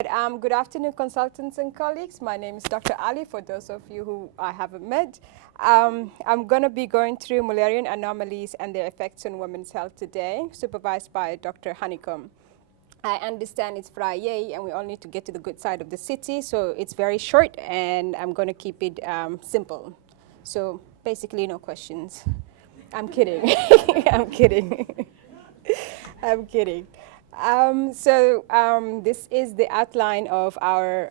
Good afternoon, consultants and colleagues. My name is Dr. Ali, for those of you who I haven't met. I'm going to be going through Mullerian anomalies and their effects on women's health today, supervised by Dr. Honeycomb. I understand it's Friday and we all need to get to the good side of the city, so it's very short and I'm going to keep it simple. So basically no questions. I'm kidding. I'm kidding. I'm kidding. This is the outline of our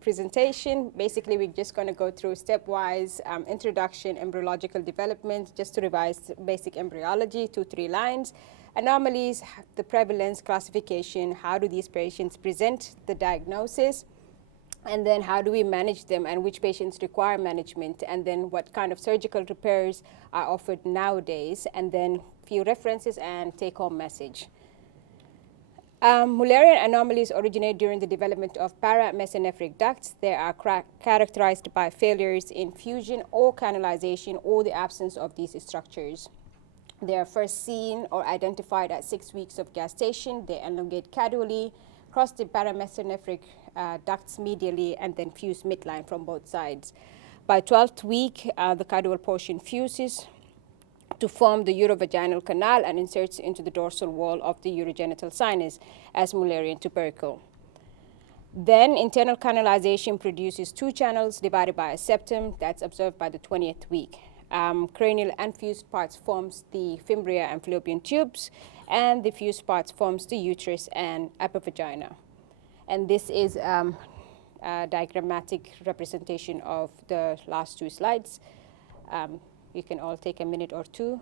presentation. Basically, we're just going to go through stepwise introduction, embryological development, just to revise basic embryology, 2-3 lines. Anomalies, the prevalence, classification, how do these patients present, the diagnosis, and then how do we manage them and which patients require management, and then what kind of surgical repairs are offered nowadays, and then few references and take-home message. Mullerian anomalies originate during the development of paramesonephric ducts. They are characterized by failures in fusion or canalization or the absence of these structures. They are first seen or identified at 6 weeks of gestation. They elongate caudally, cross the paramesonephric ducts medially, and then fuse midline from both sides. By 12th week, the caudal portion fuses to form the urovaginal canal and inserts into the dorsal wall of the urogenital sinus as Mullerian tubercle. Then internal canalization produces 2 channels divided by a septum that's observed by the 20th week. Cranial and fused parts forms the fimbria and fallopian tubes, and the fused parts forms the uterus and epivagina. And this is a diagrammatic representation of the last 2 slides. You can all take a minute or 2,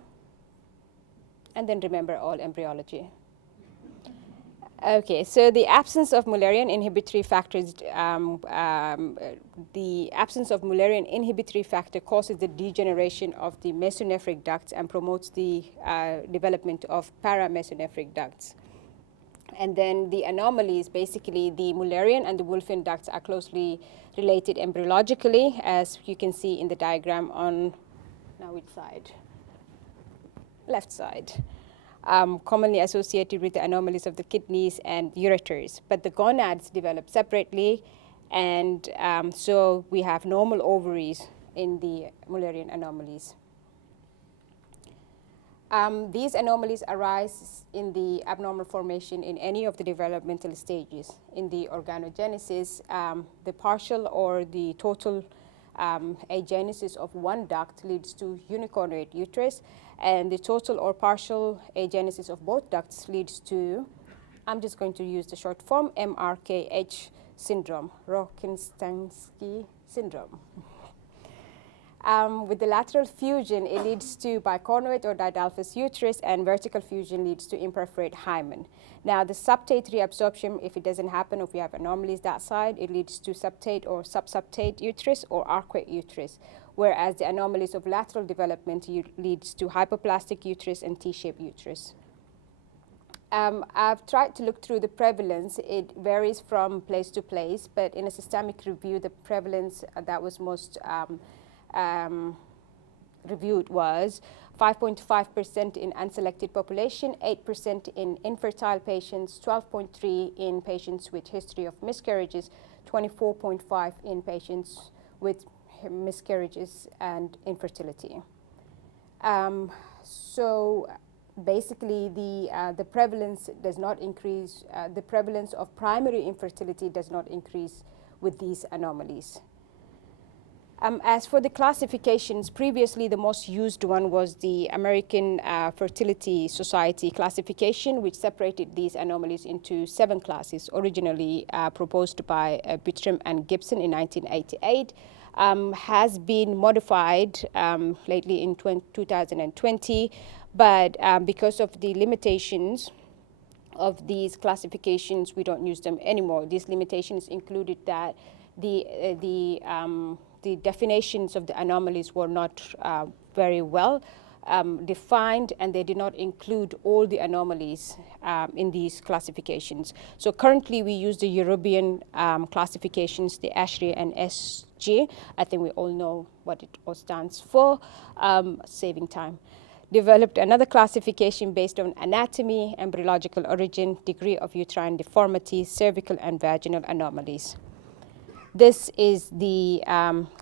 and then remember all embryology. Okay, so the absence of Mullerian inhibitory factors, the absence of Mullerian inhibitory factor causes the degeneration of the mesonephric ducts and promotes the development of paramesonephric ducts. And then the anomalies, basically the Mullerian and the Wolffian ducts are closely related embryologically, as you can see in the diagram on, now which side? Left side. Commonly associated with the anomalies of the kidneys and ureters. But the gonads develop separately, and so we have normal ovaries in the Mullerian anomalies. These anomalies arise in the abnormal formation in any of the developmental stages. In the organogenesis, the partial or the total agenesis of one duct leads to unicornuate uterus, and the total or partial agenesis of both ducts leads to, I'm just going to use the short form, MRKH syndrome, Rokitansky syndrome. With the lateral fusion, it leads to bicornuate or didalphous uterus, and vertical fusion leads to imperforate hymen. Now, the subtate reabsorption, if it doesn't happen, if we have anomalies that side, it leads to subtate or subsubtate uterus or arcuate uterus, whereas the anomalies of lateral development leads to hypoplastic uterus and T-shaped uterus. I've tried to look through the prevalence. It varies from place to place, but in a systemic review, the prevalence that was most reviewed was 5.5% in unselected population, 8% in infertile patients, 12.3% in patients with history of miscarriages, 24.5% in patients with miscarriages and infertility. So basically, the prevalence does not increase. The prevalence of primary infertility does not increase with these anomalies. As for the classifications, previously the most used one was the American Fertility Society classification, which separated these anomalies into 7 classes, originally proposed by Bittram and Gibson in 1988, has been modified lately in 2020, but because of the limitations of these classifications, we don't use them anymore. These limitations included that the definitions of the anomalies were not very well defined, and they did not include all the anomalies in these classifications. So currently we use the European classifications, the ASHRAE and SG. I think we all know what it all stands for, saving time. developed another classification based on anatomy, embryological origin, degree of uterine deformity, cervical and vaginal anomalies. This is the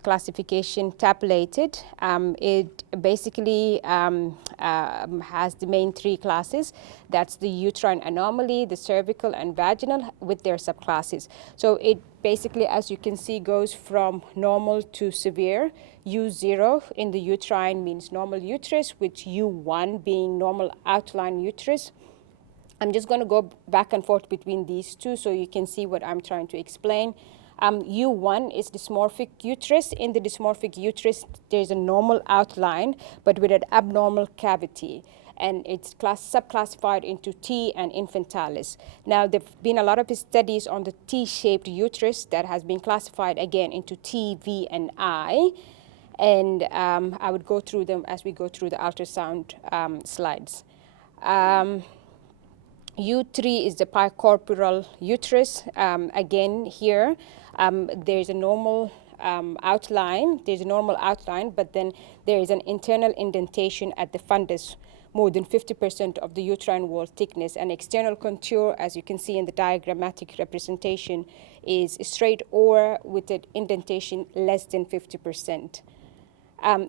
classification tabulated. It basically has the main three classes. That's the uterine anomaly, the cervical and vaginal with their subclasses. So it basically, as you can see, goes from normal to severe. U0 in the uterine means normal uterus, with U1 being normal outline uterus. I'm just going to go back and forth between these two so you can see what I'm trying to explain. U1 is dysmorphic uterus. In the dysmorphic uterus, there's a normal outline, but with an abnormal cavity. And it's subclassified into T and infantilis. Now, there have been a lot of studies on the T-shaped uterus that has been classified again into T, V, and I. And I would go through them as we go through the ultrasound slides. U3 is the picorporal uterus. Again, here, there's a normal outline. There's a normal outline, but then there is an internal indentation at the fundus, more than 50% of the uterine wall thickness. And external contour, as you can see in the diagrammatic representation, is straight or with an indentation less than 50%.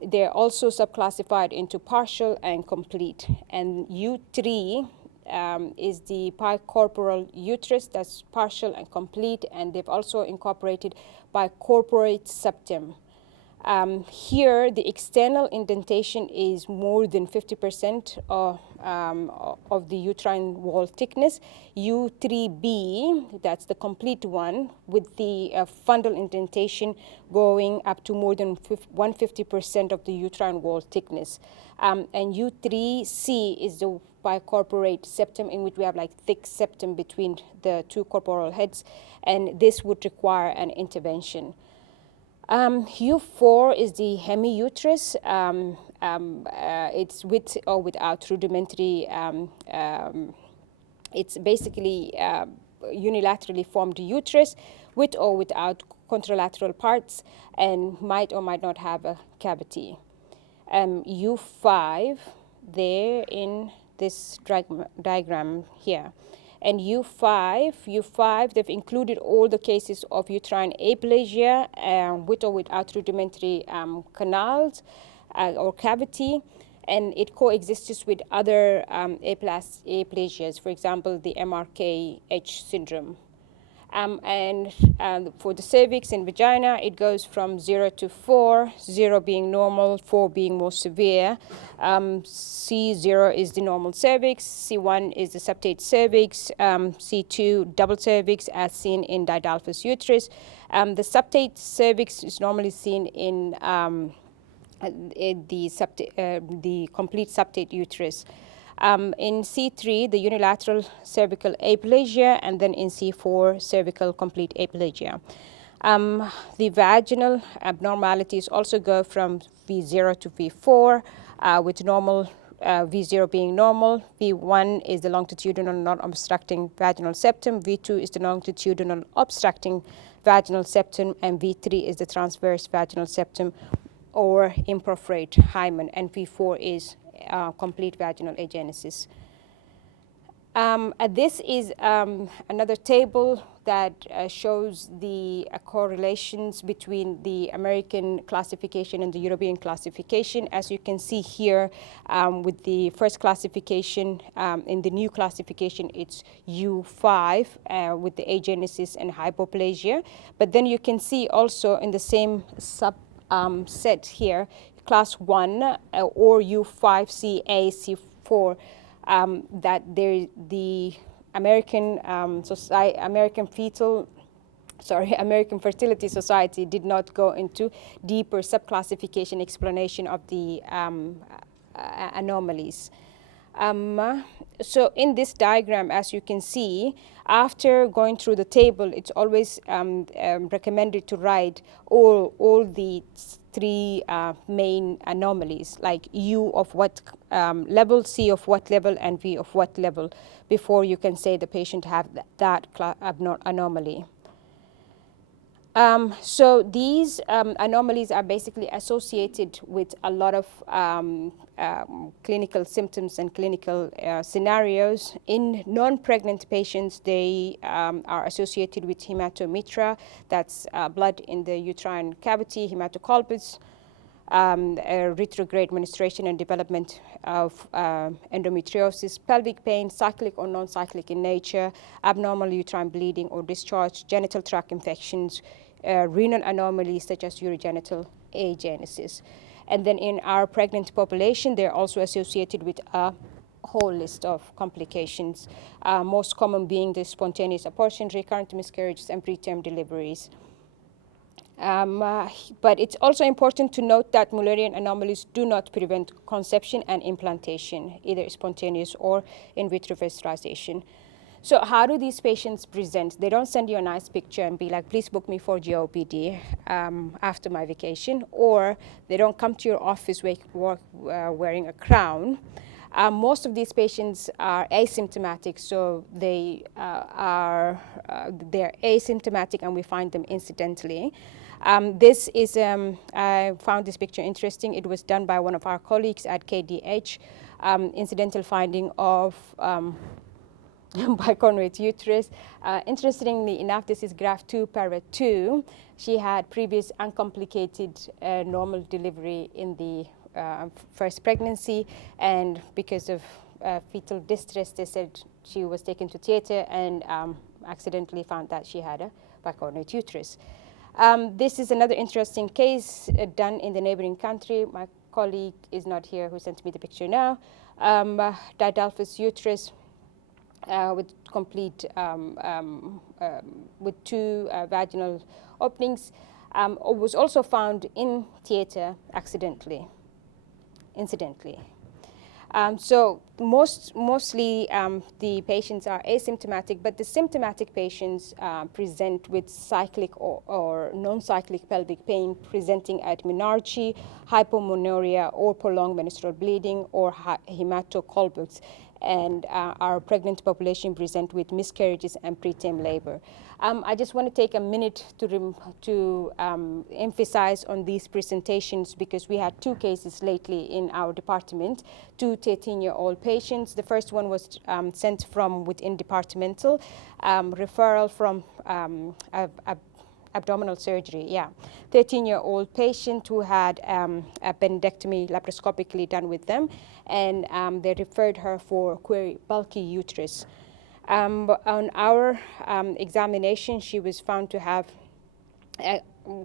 They're also subclassified into partial and complete. And U3 is the picorporal uterus, that's partial and complete, and they've also incorporated bicorporate septum. Here, the external indentation is more than 50% of the uterine wall thickness. U3B, that's the complete one, with the fundal indentation going up to more than 150% of the uterine wall thickness. And U3C is the bicorporate septum, in which we have like thick septum between the two corporal heads, and this would require an intervention. U4 is the hemiuterus. It's with or without rudimentary, it's basically unilaterally formed uterus with or without contralateral parts, and might or might not have a cavity. U5, there in this diagram here. And U5, they've included all the cases of uterine aplasia with or without rudimentary canals or cavity, and it coexists with other aplasias, for example, the MRKH syndrome. And for the cervix and vagina, it goes from 0 to 4, 0 being normal, 4 being more severe. C0 is the normal cervix, C1 is the septate cervix, C2 double cervix as seen in Didalphus uterus. The septate cervix is normally seen in the complete septate uterus. In C3, the unilateral cervical aplasia, and then in C4, cervical complete aplasia. The vaginal abnormalities also go from V0 to V4, with normal V0 being normal. V1 is the longitudinal non-obstructing vaginal septum. V2 is the longitudinal obstructing vaginal septum, and V3 is the transverse vaginal septum or imperforate hymen, and V4 is complete vaginal agenesis. This is another table that shows the correlations between the American classification and the European classification. As you can see here, with the first classification, in the new classification, it's U5 with the agenesis and hypoplasia. But then you can see also in the same set here, class 1 or U5CA, C4, that there the American American Fertility Society did not go into deeper subclassification explanation of the anomalies. So in this diagram, as you can see, after going through the table, it's always recommended to write all the three main anomalies, like U of what level, C of what level, and V of what level, before you can say the patient have that anomaly. So these anomalies are basically associated with a lot of clinical symptoms and clinical scenarios. In non-pregnant patients, they are associated with hematometra, that's blood in the uterine cavity, hematocolpus, retrograde menstruation and development of endometriosis, pelvic pain, cyclic or non-cyclic in nature, abnormal uterine bleeding or discharge, genital tract infections, renal anomalies such as urogenital agenesis. And then in our pregnant population, they're also associated with a whole list of complications, most common being the spontaneous abortion, recurrent miscarriages, and preterm deliveries. But it's also important to note that Mullerian anomalies do not prevent conception and implantation, either spontaneous or in vitro fertilization. So how do these patients present? They don't send you a nice picture and be like, please book me for GOPD after my vacation, or they don't come to your office wearing a crown. Most of these patients are asymptomatic, so they're asymptomatic and we find them incidentally. This is, I found this picture interesting. It was done by one of our colleagues at KDH, incidental finding of bicornuate uterus. Interestingly enough, this is graph 2, para 2. She had previous uncomplicated normal delivery in the first pregnancy, and because of fetal distress, they said she was taken to theater and accidentally found that she had a bicornuate uterus. This is another interesting case done in the neighboring country. My colleague is not here who sent me the picture now. Didelphys uterus with complete, with 2 vaginal openings, was also found in theater accidentally, incidentally. So mostly the patients are asymptomatic, but the symptomatic patients present with cyclic or non-cyclic pelvic pain, presenting at menarche, hypomenorrhea, or prolonged menstrual bleeding, or hematocolpus. And our pregnant population present with miscarriages and preterm labor. I just want to take a minute to emphasize on these presentations, because we had 2 cases lately in our department, 2 13-year-old patients. The first one was sent from within departmental, referral from abdominal surgery, 13-year-old patient who had a appendectomy laparoscopically done with them, and they referred her for query bulky uterus. On our examination, she was found to have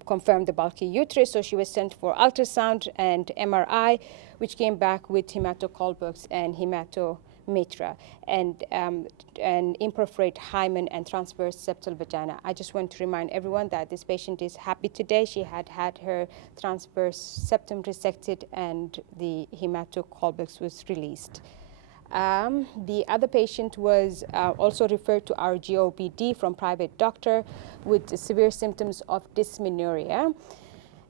confirmed the bulky uterus, so she was sent for ultrasound and MRI, which came back with hematocolpus and hematometra, and an imperforate hymen and transverse septal vagina. I just want to remind everyone that this patient is happy today. She had had her transverse septum resected and the hematocolpus was released. The other patient was also referred to our GOPD from private doctor with severe symptoms of dysmenorrhea.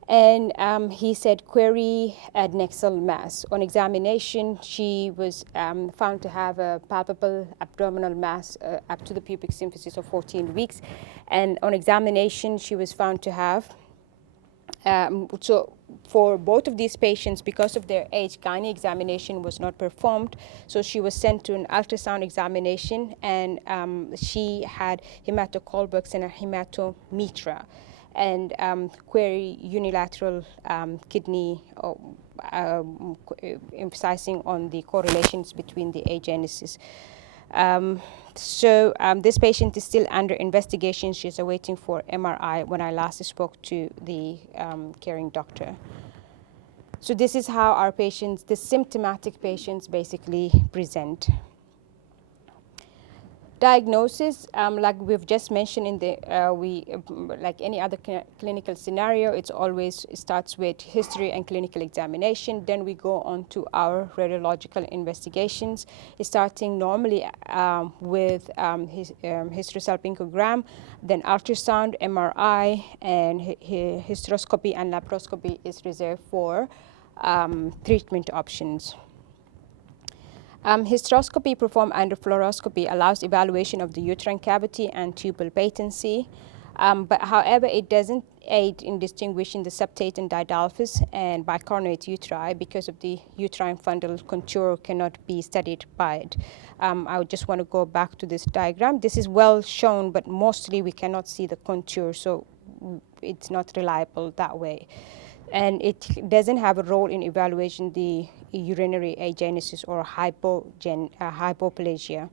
And he said query adnexal mass. On examination, she was found to have a palpable abdominal mass up to the pubic symphysis of 14 weeks. And on examination, she was found to have, so for both of these patients, because of their age, gynae examination was not performed. So she was sent to an ultrasound examination, and she had hematocolpus and a hematometra, and query unilateral kidney, emphasizing on the correlations between the agenesis. So this patient is still under investigation. She's awaiting for MRI when I last spoke to the caring doctor. So this is how our patients, the symptomatic patients, basically present. Diagnosis, like we've just mentioned in the, like any other clinical scenario, it starts with history and clinical examination. Then we go on to our radiological investigations, starting normally with hysterosalpingogram, then ultrasound, MRI, and hysteroscopy and laparoscopy is reserved for treatment options. Hysteroscopy performed under fluoroscopy allows evaluation of the uterine cavity and tubal patency. But however, it doesn't aid in distinguishing the septate and didelphys and bicaronate uteri because of the uterine fundal contour cannot be studied by it. I would just want to go back to this diagram. This is well shown, but mostly we cannot see the contour, so it's not reliable that way. And it doesn't have a role in evaluation the urinary agenesis or hypoplasia.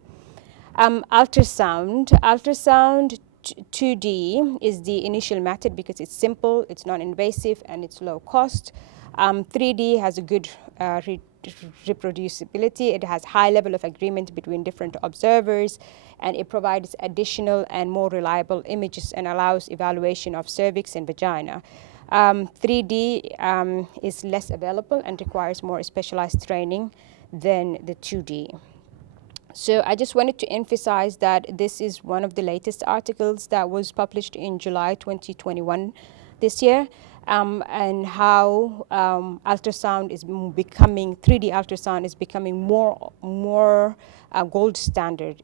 Ultrasound 2D is the initial method because it's simple, it's non-invasive, and it's low cost. 3D has a good reproducibility. It has high level of agreement between different observers, and it provides additional and more reliable images and allows evaluation of cervix and vagina. 3D is less available and requires more specialized training than the 2D. So I just wanted to emphasize that this is one of the latest articles that was published in July 2021 this year, and how ultrasound is becoming, 3D ultrasound is becoming more gold standard.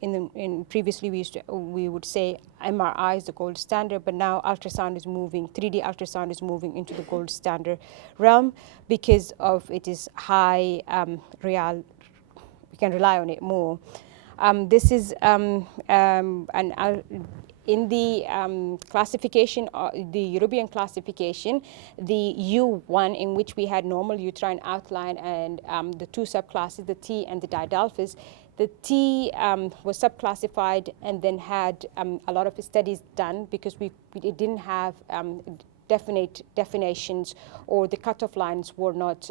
Previously we would say MRI is the gold standard, but now ultrasound is moving, 3D ultrasound is moving into the gold standard realm because of it is high we can rely on it more. This is in the classification, the European classification, the U1, in which we had normal uterine outline and the two subclasses, the T and the didelphys. The T was subclassified and then had a lot of studies done because we didn't have definite definitions, or the cutoff lines were not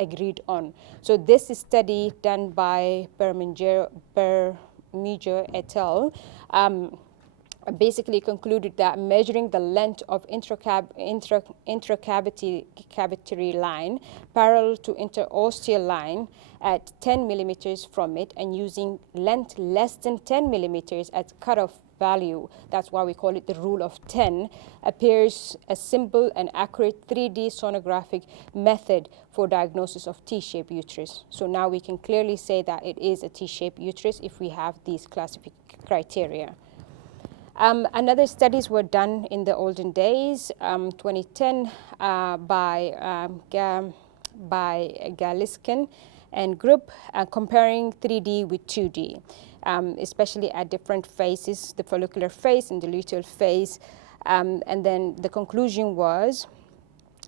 agreed on. So this study done by Bermenger et al. Basically concluded that measuring the length of intracavitary line parallel to interosteal line at 10 millimeters from it and using length less than 10 millimeters as cutoff value, that's why we call it the rule of 10, appears a simple and accurate 3D sonographic method for diagnosis of T-shaped uterus. So now we can clearly say that it is a T-shaped uterus if we have these classification criteria. Another studies were done in the olden days, 2010, by Galiskin and group, comparing 3D with 2D, especially at different phases, the follicular phase and the luteal phase. And then the conclusion was,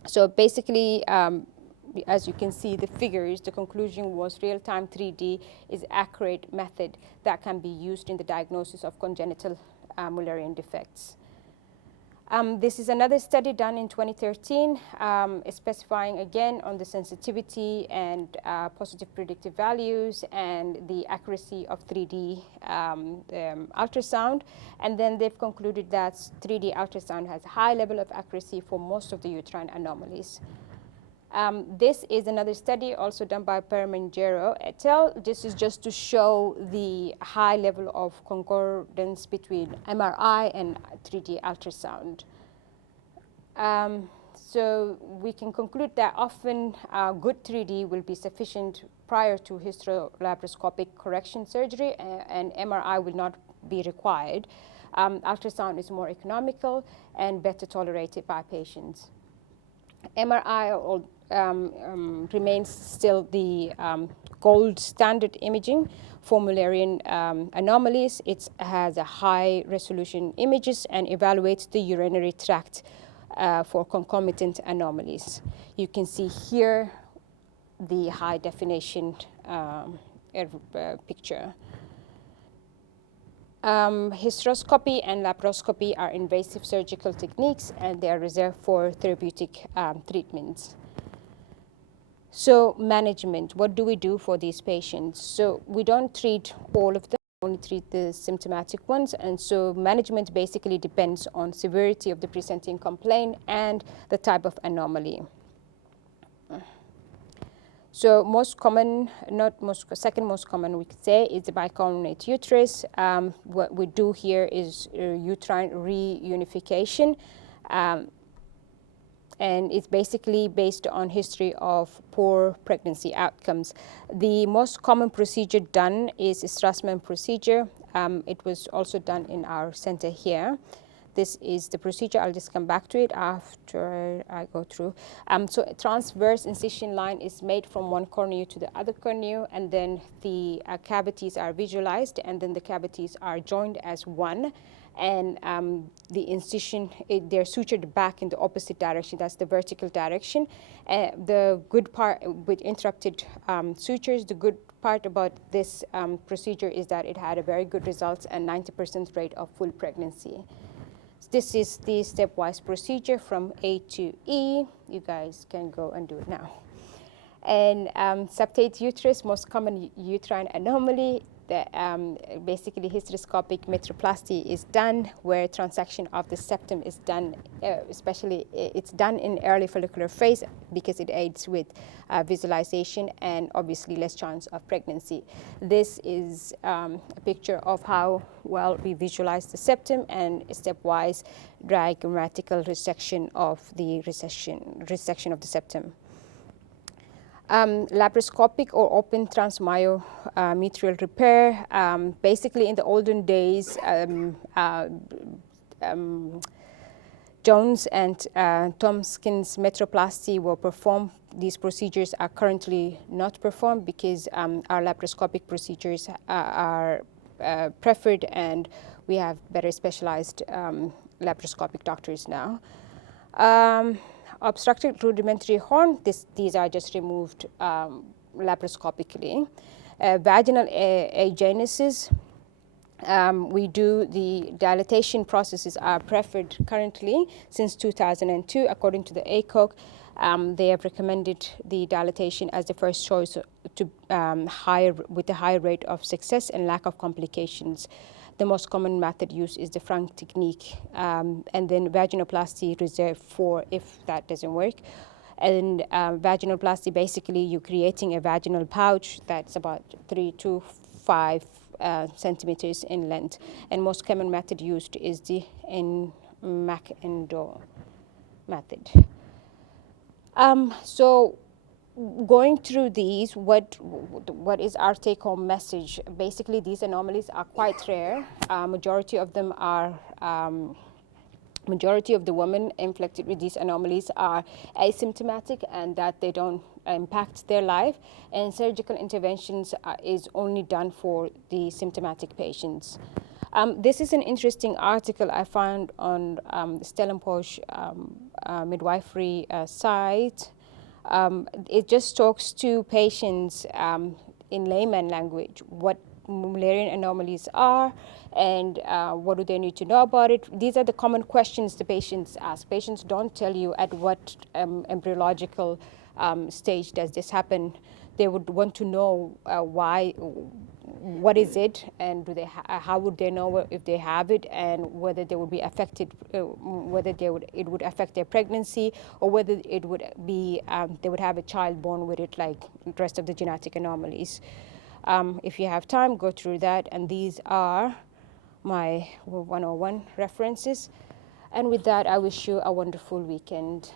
so basically, as you can see the figures, the conclusion was real-time 3D is accurate method that can be used in the diagnosis of congenital Mullerian defects. This is another study done in 2013, specifying again on the sensitivity and positive predictive values and the accuracy of 3D ultrasound. And then they've concluded that 3D ultrasound has a high level of accuracy for most of the uterine anomalies. This is another study also done by Bermenger et al. This is just to show the high level of concordance between MRI and 3D ultrasound. So we can conclude that often good 3D will be sufficient prior to hysterolaparoscopic correction surgery, and MRI will not be required. Ultrasound is more economical and better tolerated by patients. MRI remains still the gold standard imaging for Mullerian anomalies. It has a high resolution images and evaluates the urinary tract for concomitant anomalies. You can see here the high definition picture. Hysteroscopy and laparoscopy are invasive surgical techniques, and they are reserved for therapeutic treatments. So management, what do we do for these patients? So we don't treat all of them, only treat the symptomatic ones, and so management basically depends on severity of the presenting complaint and the type of anomaly. So most common, second most common we could say is the bicaronate uterus. What we do here is uterine reunification, and it's basically based on history of poor pregnancy outcomes. The most common procedure done is a Strassman procedure. It was also done in our center here. This is the procedure. I'll just come back to it after I go through. So a transverse incision line is made from one cornea to the other cornea, and then the cavities are visualized, and then the cavities are joined as one. And the incision, they're sutured back in the opposite direction. That's the vertical direction. The good part with interrupted sutures, the good part about this procedure is that it had a very good results and 90% rate of full pregnancy. This is the stepwise procedure from A to E. You guys can go and do it now. And septate uterus, most common uterine anomaly. Basically, hysteroscopic metroplasty is done where transaction of the septum is done, especially it's done in early follicular phase because it aids with visualization and obviously less chance of pregnancy. This is a picture of how well we visualize the septum and stepwise diagrammatical resection of the resection of the septum. Laparoscopic or open transmyometrial repair. Basically, in the olden days, Jones and Tomskin's metroplasty were performed. These procedures are currently not performed because our laparoscopic procedures are preferred, and we have better specialized laparoscopic doctors now. Obstructed rudimentary horn, these are just removed laparoscopically. Vaginal agenesis, we do the dilatation processes are preferred currently since 2002. According to the ACOG, they have recommended the dilatation as the first choice to with a higher rate of success and lack of complications. The most common method used is the Frank technique, and then vaginoplasty reserved for if that doesn't work. And vaginoplasty, basically you're creating a vaginal pouch that's about 3 to 5 centimeters in length. And most common method used is the Mac-Endo method. So going through these, what is our take-home message? Basically, these anomalies are quite rare. Majority of them are, majority of the women inflicted with these anomalies are asymptomatic, and that they don't impact their life. And surgical interventions is only done for the symptomatic patients. This is an interesting article I found on Stellenbosch midwifery site. It just talks to patients in layman language what Mullerian anomalies are and what do they need to know about it. These are the common questions the patients ask. Patients don't tell you at what embryological stage does this happen. They would want to know what is it, and how would they know if they have it, and whether they would be affected, whether it would affect their pregnancy, or whether it would be they would have a child born with it, like the rest of the genetic anomalies. If you have time, go through that, and these are my 101 references. And with that, I wish you a wonderful weekend.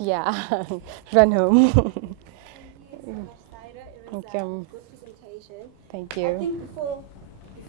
Yeah, run home. Thank you so much, Saida. It was a good presentation. Thank you. I think before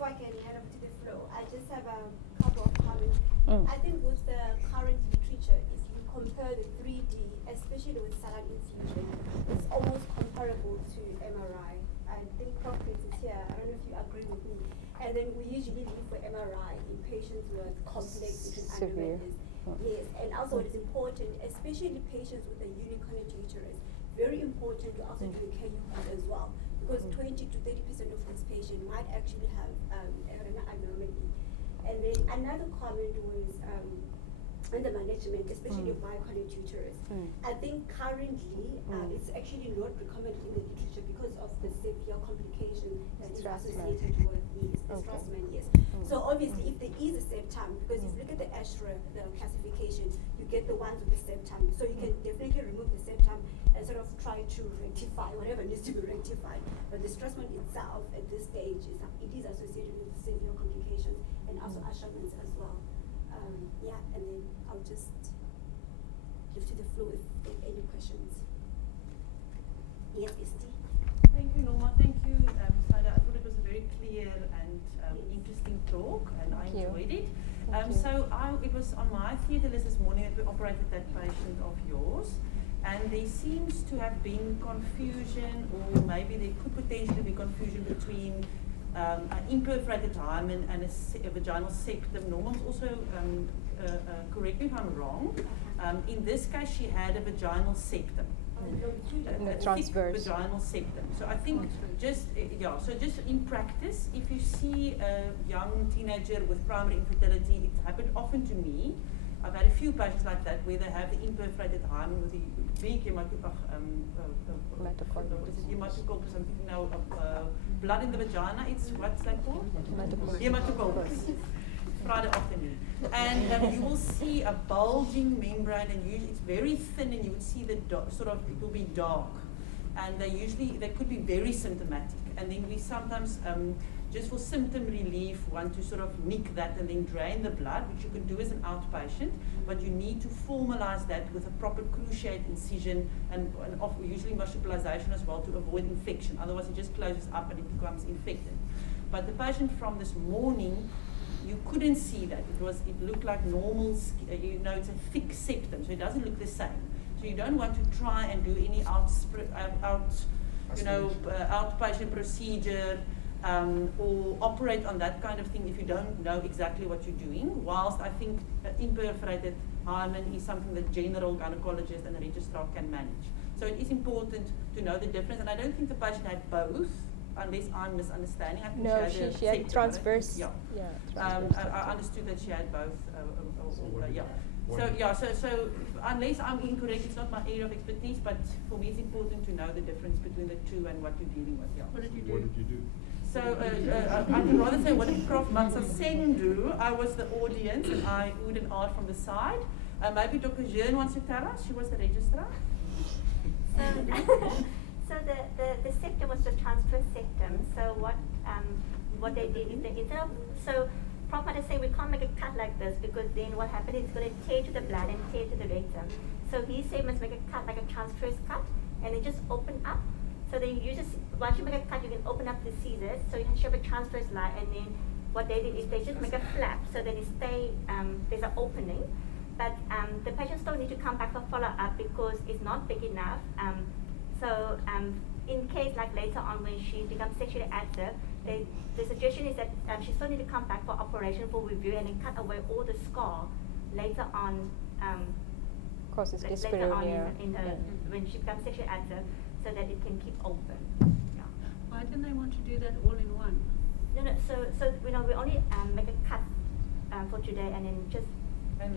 I can head over to the flow, I just have a couple of comments. I think with the current literature, if you compare the 3D, especially with saline infusion, it's almost comparable to MRI. I think Prof. is here. I don't know if you agree with me. And then we usually leave for MRI in patients with complex severe anomalies. Yes, and also it is important, especially patients with a unicornate uterus, very important to also do a KU as well, because 20 to 30% of this patient might actually have an anomaly. And then another comment was on the management, especially of myoconic uterus. I think currently it's actually not recommended in the literature because of the severe complication that is associated with the stressman, yes. So obviously if there is a septum, because if you look at the ASHRA, the classification, you get the ones with the septum. So you can definitely remove the septum and sort of try to rectify whatever needs to be rectified. But the stressman itself at this stage it is associated with severe complications and also Asherman's as well. Yeah, and then I'll just give to the floor if there are any questions. Yes, Esti. Thank you, Norma. Thank you, Saida. was on my theatre list this morning that we operated that patient of yours, and there seems to have been confusion, or maybe there could potentially be confusion between an imperforated hymen and a vaginal septum. Norman's also, correct me if I'm wrong, in this case she had a vaginal septum. A transverse thick vaginal septum. So I think just in practice, if you see a young teenager with primary infertility, it happened often to me. I've had a few patients like that where they have the imperforated hymen with the big blood in the vagina. It's what's that called? Hematocultus. Friday afternoon. And you will see a bulging membrane, and usually it's very thin, and you would see the it will be dark. And they could be very symptomatic. And then we sometimes, just for symptom relief, want to sort of nick that and then drain the blood, which you can do as an outpatient, but you need to formalize that with a proper cruciate incision and usually mobilization as well to avoid infection. Otherwise it just closes up and it becomes infected. But the patient from this morning, you couldn't see that. It looked like normal, it's a thick septum, so it doesn't look the same. So you don't want to try and do any outpatient procedure or operate on that kind of thing if you don't know exactly what you're doing. Whilst I think imperforated hymen is something that general gynecologist and a registrar can manage. So it is important to know the difference, and I don't think the patient had both. Unless I'm misunderstanding, I think she had transverse. Transverse. I understood that she had both. So unless I'm incorrect, it's not my area of expertise. But for me, it's important to know the difference between the two and what you're dealing with. Yeah. What did you do? So I would rather say what did Prof. Matsaseng do? I was the audience, and I oohed and ahed from the side. Maybe Dr. Jean wants to tell us. She was the registrar. So the septum was the transverse septum. So what they did is so Prof had to say we can't make a cut like this because then what happened is it's going to tear to the blood and tear to the rectum. So he said must make a cut like a transverse cut and then just open up. So then once you make a cut you can open up the Caesars. So you have a transverse line, and then what they did is they just make a flap so that there's an opening. But the patient still need to come back for follow-up because it's not big enough. So in case like later on when she becomes sexually active, the suggestion is that she still need to come back for operation for review and then cut away all the scar later on. Causes later on dyspareunia. when she becomes sexually active, so that it can keep open. Yeah. Why didn't they want to do that all in one? No. So we only make a cut for today and then just.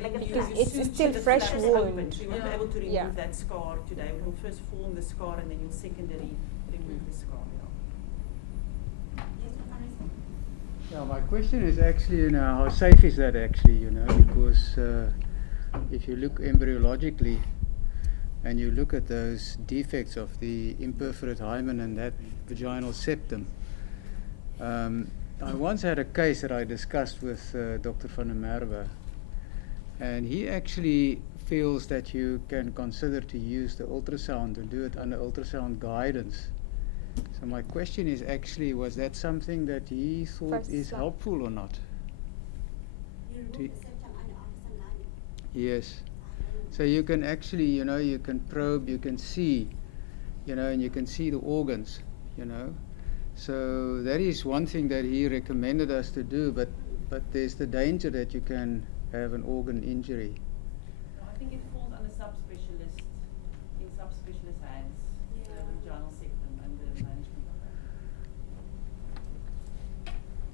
Because it's still fresh wound. So you won't be able to remove that scar today. We will first form the scar and then you'll secondary remove the scar. Yeah, my question is actually, how safe is that actually, because if you look embryologically and you look at those defects of the imperforate hymen and that vaginal septum, I once had a case that I discussed with Dr. van der Merwe. And he actually feels that you can consider to use the ultrasound and do it under ultrasound guidance. So my question is actually, was that something that he thought is helpful or not? You remove the septum under ultrasound guidance. Yes. So you can actually, you can probe, you can see, and you can see the organs, So that is one thing that he recommended us to do, but there's the danger that you can have an organ injury. No, I think it falls under subspecialist hands, the vaginal septum and the management of that.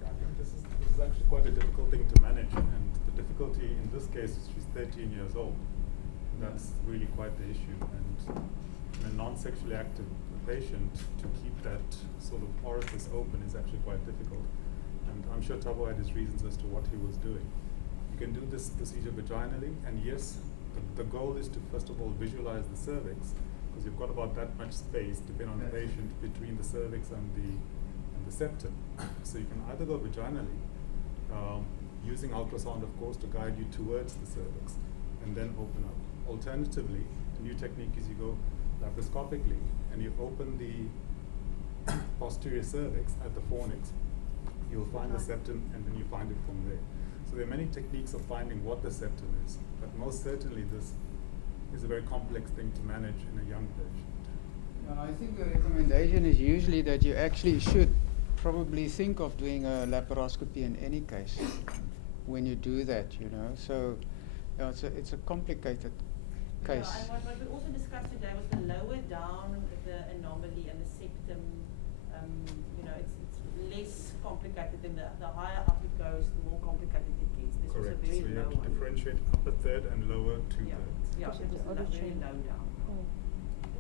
Yeah, I think this is actually quite a difficult thing to manage, and the difficulty in this case is she's 13 years old. That's really quite the issue, and in a non-sexually active patient, to keep that sort of orifice open is actually quite difficult. And I'm sure Thabo had his reasons as to what he was doing. You can do this procedure vaginally, and yes, the goal is to first of all visualize the cervix, because you've got about that much space, depending on the patient, between the cervix and the septum. So you can either go vaginally, using ultrasound of course to guide you towards the cervix, and then open up. Alternatively, the new technique is you go laparoscopically and you open the posterior cervix at the fornix. You'll find the septum, and then you find it from there. So there are many techniques of finding what the septum is, but most certainly this is a very complex thing to manage in a young patient. And I think the recommendation is usually that you actually should probably think of doing a laparoscopy in any case when you do that, you know. So yeah, it's a complicated case. Yeah, and what we also discussed today was the lower down the anomaly and the septum, you know, it's less complicated than the higher up it goes, the more complicated it gets. This Correct. was a very So you low have to one. differentiate upper third and lower two-thirds. Yeah, it was very low down.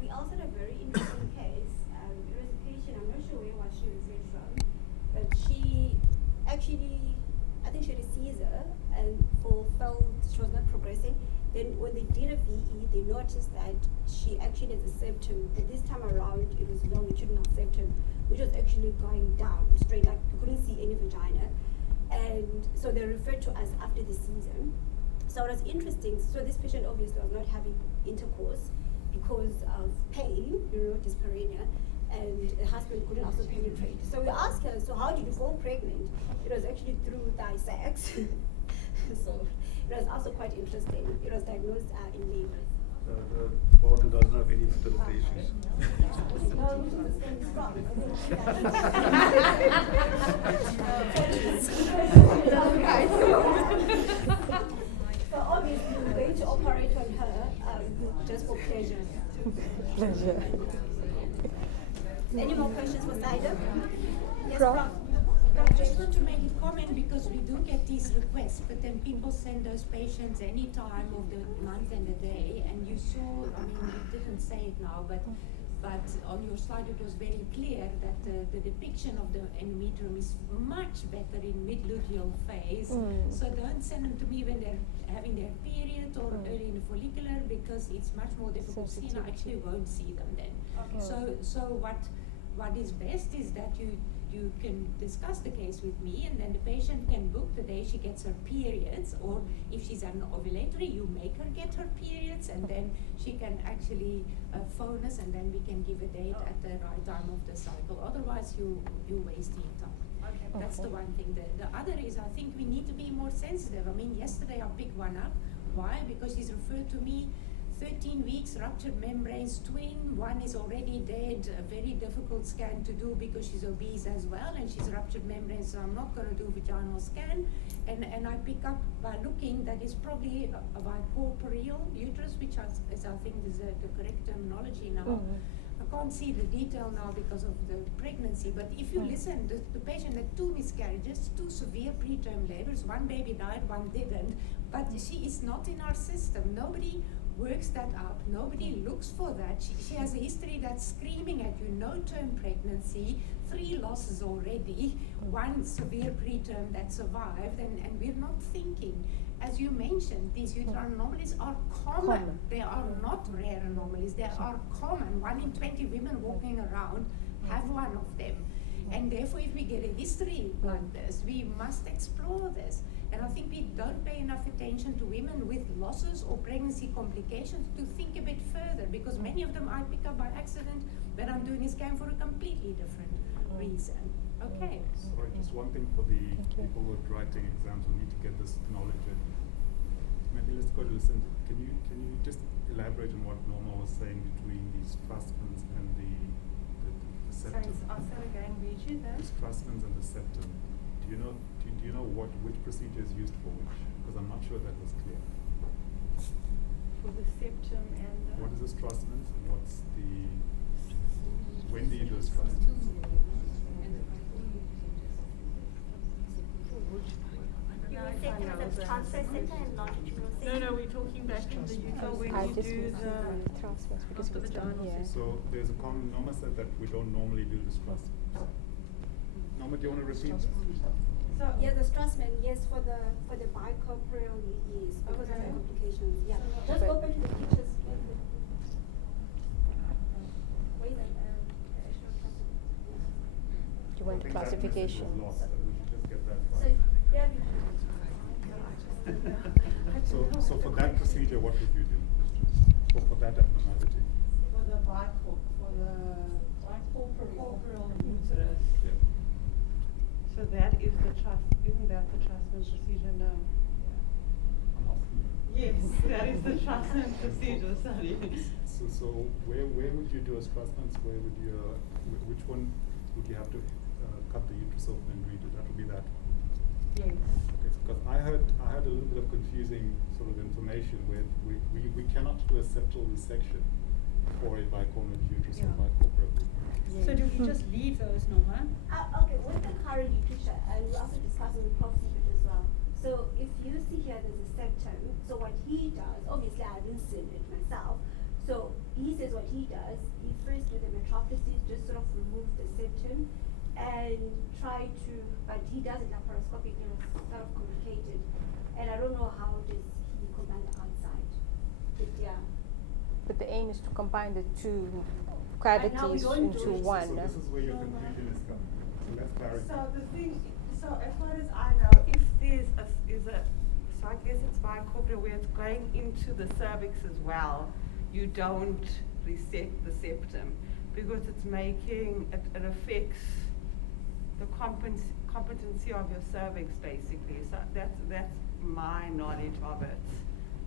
We also had a very interesting case. It was a patient, I'm not sure where she referred from, but she actually, I think she had a seizure and felt she was not progressing. Then when they did a VE, they noticed that she actually has a septum, and this time around it was longitudinal septum, which was actually going down straight up. You couldn't see any vagina. And so they referred to us after the seizure. So it was interesting. So this patient obviously was not having intercourse because of pain, you know, dyspareunia, and the husband couldn't also penetrate. So we asked her, so how did you fall pregnant? It was actually through thigh sex. So it was also quite interesting. It was diagnosed in labor. The partner doesn't have any fertility issues. So obviously we're going to operate on her just for pleasure. Any more questions for Saida? Yes, Prof. I just want to make a comment because we do get these requests, but then people send those patients any time of the month and the day, and you saw, I mean, you didn't say it now, but on your slide it was very clear that the depiction of the endometrium is much better in mid-luteal phase. So don't send them to me when they're having their period or early in the follicular, because it's much more difficult to see, and I actually won't see them then. Okay. So what is best is that you can discuss the case with me, and then the patient can book the day she gets her periods, or if she's an ovulatory, you make her get her periods, and then she can actually phone us, and then we can give a date at the right time of the cycle. Otherwise, you wasting time. Okay. That's the one thing. The other is, I think we need to be more sensitive. I mean, yesterday I picked one up. Why? Because she's referred to me 13 weeks, ruptured membranes, twin, one is already dead, a very difficult scan to do because she's obese as well, and she's ruptured membranes, so I'm not going to do vaginal scan. And I pick up by looking that is probably a bicorporeal uterus, which is I think is the correct terminology now. I can't see the detail now because of the pregnancy, but if you listen, the patient had 2 miscarriages, 2 severe preterm labors, one baby died, one didn't, but she is not in our system. Nobody works that up, nobody looks for that. She has a history that's screaming at you, no term pregnancy, 3 losses already, 1 severe preterm that survived, and we're not thinking. As you mentioned, these uterine anomalies are common. They are not rare anomalies, they are common. 1 in 20 women walking around have one of them. And therefore, if we get a history like this, we must explore this. And I think we don't pay enough attention to women with losses or pregnancy complications to think a bit further, because many of them I pick up by accident when I'm doing a scan for a completely different reason. Okay. Sorry, just one thing for the people who are writing exams who need to get this knowledge in. Maybe let's go to listen. Can you just elaborate on what Norma was saying between these Strassmans and the septum? Sorry, I'll say again, Reggie, The Strassmans and the septum. Do you know which procedure is used for which? Because I'm not sure that was clear. for the septum and the... What is the Strassmans and what's the... When do you do a Strassman? You were saying there was a transfer center and longitudinal center? No, we're talking back in the uterus when I you just do moved the... transfers because after it's the done vaginal here. section. So there's a common... Norma said that we don't normally do the Strassmans. Norma, do you want to repeat that? So yeah, the Strassman, yes, for the bicorporeal, yes, because of the complications. Yeah, just go back to the pictures. Wait, Do you want the I think that classification? message was lost, and we should just get that so right. yeah, So for that procedure, what would you do? For that abnormality? For the bicorporeal uterus. Yeah. So So that is the trust, isn't that the Trussman procedure? No. I'm asking you. Yes, that is the Trussman procedure, sorry. So where would you do a Strassman's? Where would you, which one would you have to cut the uterus open and redo? That would be that one. Yes. Okay, because I had a little bit of confusing sort of information where we cannot do a septal resection for a bicornuate uterus or Yeah. bicorporeal. So do we just leave those, Norma? Okay, with the current literature, and we're also discussing with Prof. Siebert as well. So if you see here, there's a septum. So what he does, obviously I haven't seen it myself. So he says what he does, he first do the metropolis, just sort of remove the septum and try to, but he does it laparoscopically, it's sort of complicated. And I don't know how does he combine the outside. But yeah. But the aim is to combine the two Right now we cavities don't do into it. one. So this is where your confusion is coming. So let's clarify. So the thing, so as far as I know, if there's so I guess it's bicorporeal where it's going into the cervix as well, you don't resect the septum because it's making, it affects the competency of your cervix basically. So that's my knowledge of it.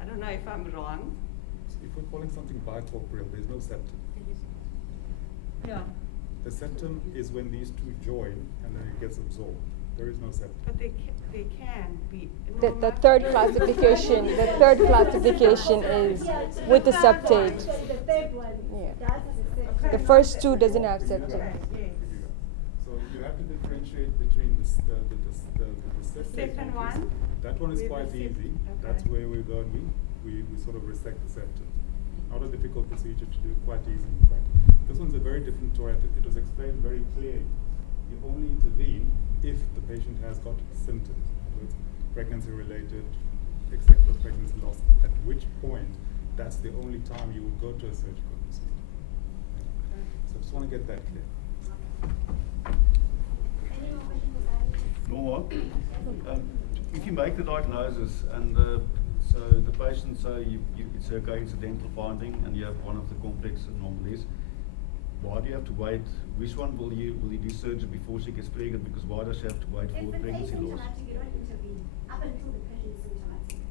I don't know if I'm wrong. So if we're calling something bicorporeal, there's no septum. Yeah. The septum is when these two join and then it gets absorbed. There is no septum. But they can be. The third classification, is with the septate. So the third one, Yeah. that is the septum. The first two doesn't have septum. Yes. So you have to differentiate between the septate. Second one? That one is With quite the easy. okay. That's where we're going. We sort of resect the septum. Not a difficult procedure to do, quite easy in fact. This one's a very different story. It was explained very clearly. You only intervene if the patient has got symptoms, with pregnancy-related, executive pregnancy loss, at which point that's the only time you would go to a surgical procedure. So I just want to get that clear. Any more questions for Sally? Norma, if you make the diagnosis and so the patient, it's a coincidental finding and you have one of the complex anomalies, why do you have to wait? Which one will you do surgery before she gets pregnant? Because why does she have to wait for If it's pregnancy loss? asymptomatic, you don't intervene up until the patient is symptomatic.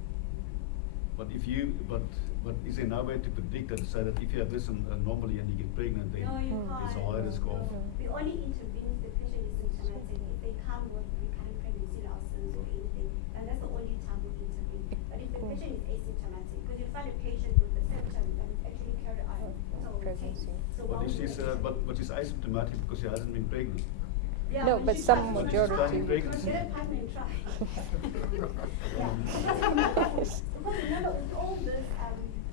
But is there no way to predict that, say that if you have this anomaly and you get pregnant, then No, you there's a can't. high risk of. We only intervene if the patient is symptomatic. If they come with recurrent pregnancy losses or anything, and that's the only time we intervene. But if the patient is asymptomatic, because you find a patient with a symptom that is actually carried on till Pregnancy. So But while she's asymptomatic because she hasn't been pregnant. yeah, No, when but she's some pregnant, majority- Planning pregnancy. Get a partner and try. Yeah. Because remember, with all these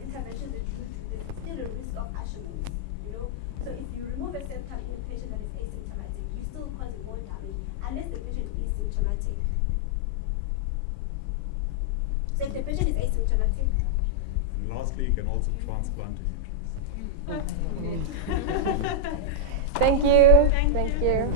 interventions that you do, there's still a risk of Asherman's, you know. So if you remove a septum in a patient that is asymptomatic, you still cause more damage unless the patient is symptomatic. So if the patient is asymptomatic, And lastly, you can also transplant a uterus. Thank you. Thank you.